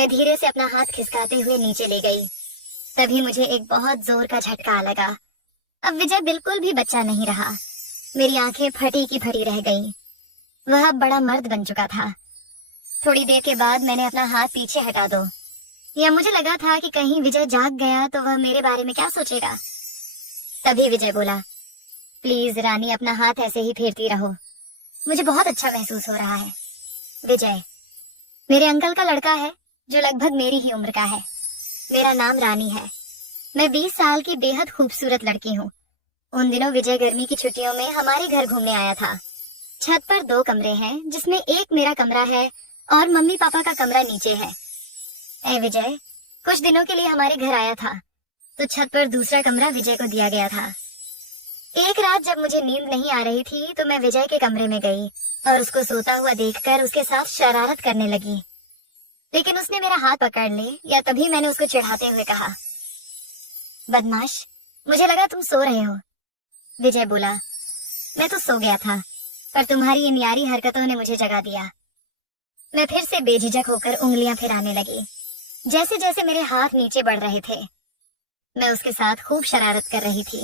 मैं धीरे से अपना हाथ खिसकाते हुए नीचे ले गई। तभी मुझे एक बहुत जोर का झटका लगा। अब विजय बिल्कुल भी बच्चा नहीं रहा। मेरी आंखें फटी की फटी रह गईं। वह अब बड़ा मर्द बन चुका था। थोड़ी देर के बाद मैंने अपना हाथ पीछे हटा दो, या मुझे लगा था कि कहीं विजय जाग गया तो वह मेरे बारे में क्या सोचेगा। तभी विजय बोला, प्लीज रानी, अपना हाथ ऐसे ही फेरती रहो, मुझे बहुत अच्छा महसूस हो रहा है। विजय मेरे अंकल का लड़का है, जो लगभग मेरी ही उम्र का है। मेरा नाम रानी है। मैं 20 साल की बेहद खूबसूरत लड़की हूँ। उन दिनों विजय गर्मी की छुट्टियों में हमारे घर घूमने आया था। छत पर 2 कमरे हैं, जिसमें एक मेरा कमरा है और मम्मी पापा का कमरा नीचे है। विजय कुछ दिनों के लिए हमारे घर आया था, तो छत पर दूसरा कमरा विजय को दिया गया था। एक रात जब मुझे नींद नहीं आ रही थी तो मैं विजय के कमरे में गई और उसको सोता हुआ देखकर उसके साथ शरारत करने लगी। लेकिन उसने मेरा हाथ पकड़ ले, या तभी मैंने उसको चिढ़ाते हुए कहा, बदमाश, मुझे लगा तुम सो रहे हो। विजय बोला, मैं तो सो गया था, पर तुम्हारी इन यारी हरकतों ने मुझे जगा दिया। मैं फिर से बेझिझक होकर उंगलियां फिराने लगी। जैसे जैसे मेरे हाथ नीचे बढ़ रहे थे, मैं उसके साथ खूब शरारत कर रही थी।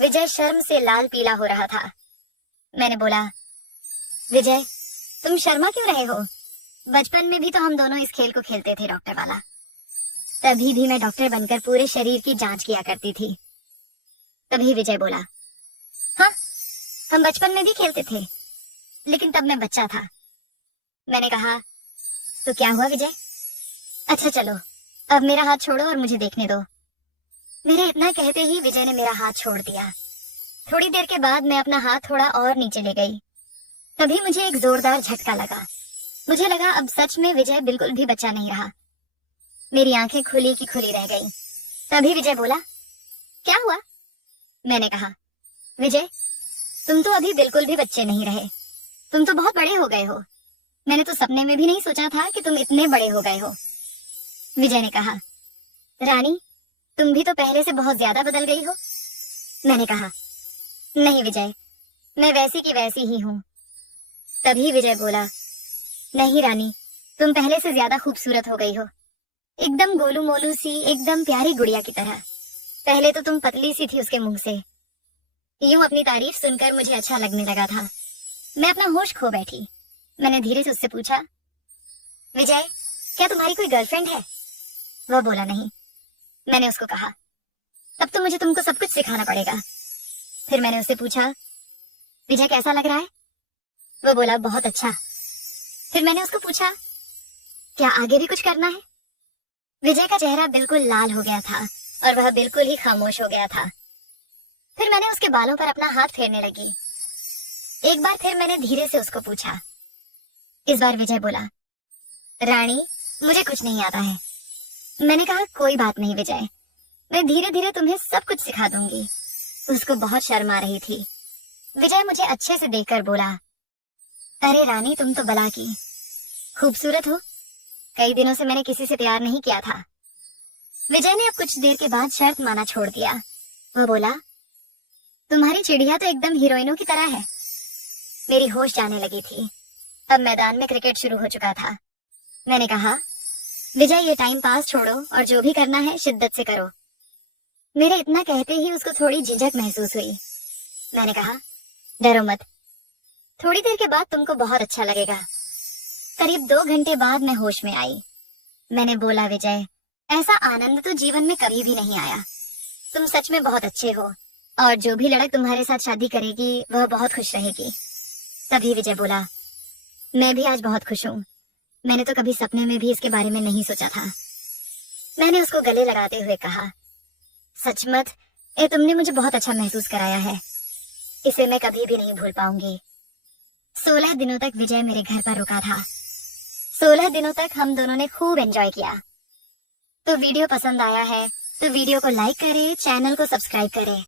विजय शर्म से लाल पीला हो रहा था। मैंने बोला, विजय, तुम शर्मा क्यों रहे हो? बचपन में भी तो हम दोनों इस खेल को खेलते थे, डॉक्टर वाला। तभी भी मैं डॉक्टर बनकर पूरे शरीर की जांच किया करती थी। तभी विजय बोला, हाँ, हम बचपन में भी खेलते थे, लेकिन तब मैं बच्चा था। मैंने कहा, तो क्या हुआ विजय? अच्छा चलो, अब मेरा हाथ छोड़ो और मुझे देखने दो। मेरे इतना कहते ही विजय ने मेरा हाथ छोड़ दिया। थोड़ी देर के बाद मैं अपना हाथ थोड़ा और नीचे ले गई। तभी मुझे एक जोरदार झटका लगा। मुझे लगा अब सच में विजय बिल्कुल भी बच्चा नहीं रहा। मेरी आंखें खुली की खुली रह गईं। तभी विजय बोला, क्या हुआ? मैंने कहा, विजय, तुम तो अभी बिल्कुल भी बच्चे नहीं रहे, तुम तो बहुत बड़े हो गए हो। मैंने तो सपने में भी नहीं सोचा था कि तुम इतने बड़े हो गए हो। विजय ने कहा, रानी, तुम भी तो पहले से बहुत ज्यादा बदल गई हो। मैंने कहा, नहीं विजय, मैं वैसी की वैसी ही हूँ। तभी विजय बोला, नहीं रानी, तुम पहले से ज्यादा खूबसूरत हो गई हो, एकदम गोलू मोलू सी, एकदम प्यारी गुड़िया की तरह। पहले तो तुम पतली सी थी उसके मुंह से। यूं अपनी तारीफ सुनकर मुझे अच्छा लगने लगा था। मैं अपना होश खो बैठी। मैंने धीरे से उससे पूछा, विजय, क्या तुम्हारी कोई गर्लफ्रेंड है? वह बोला, नहीं। मैंने उसको कहा, तब तो मुझे तुमको सब कुछ सिखाना पड़ेगा। फिर मैंने उससे पूछा, विजय कैसा लग रहा है? वो बोला, बहुत अच्छा। फिर मैंने उसको पूछा, क्या आगे भी कुछ करना है? विजय का चेहरा बिल्कुल लाल हो गया था और वह बिल्कुल ही खामोश हो गया था। फिर मैंने उसके बालों पर अपना हाथ फेरने लगी। एक बार फिर मैंने धीरे से उसको पूछा। इस बार विजय बोला, रानी, मुझे कुछ नहीं आता है। मैंने कहा, कोई बात नहीं विजय, मैं धीरे धीरे तुम्हें सब कुछ सिखा दूंगी। उसको बहुत शर्म आ रही थी। विजय मुझे अच्छे से देखकर बोला, अरे रानी, तुम तो बला की खूबसूरत हो। कई दिनों से मैंने किसी से प्यार नहीं किया था। विजय ने अब कुछ देर के बाद शर्त माना छोड़ दिया। वह बोला, तुम्हारी चिड़िया तो एकदम हीरोइनों की तरह है। मेरी होश जाने लगी थी। अब मैदान में क्रिकेट शुरू हो चुका था। मैंने कहा, विजय, ये टाइम पास छोड़ो और जो भी करना है शिद्दत से करो। मेरे इतना कहते ही उसको थोड़ी झिझक महसूस हुई। मैंने कहा, डरो मत, थोड़ी देर के बाद तुमको बहुत अच्छा लगेगा। करीब 2 घंटे बाद मैं होश में आई। मैंने बोला, विजय, ऐसा आनंद तो जीवन में कभी भी नहीं आया। तुम सच में बहुत अच्छे हो और जो भी लड़क तुम्हारे साथ शादी करेगी वह बहुत खुश रहेगी। तभी विजय बोला, मैं भी आज बहुत खुश हूँ। मैंने तो कभी सपने में भी इसके बारे में नहीं सोचा था। मैंने उसको गले लगाते हुए कहा, सच मत, तुमने मुझे बहुत अच्छा महसूस कराया है। इसे मैं कभी भी नहीं भूल पाऊंगी। 16 दिनों तक विजय मेरे घर पर रुका था। 16 दिनों तक हम दोनों ने खूब एंजॉय किया। तो वीडियो पसंद आया है तो वीडियो को लाइक करें, चैनल को सब्सक्राइब करें।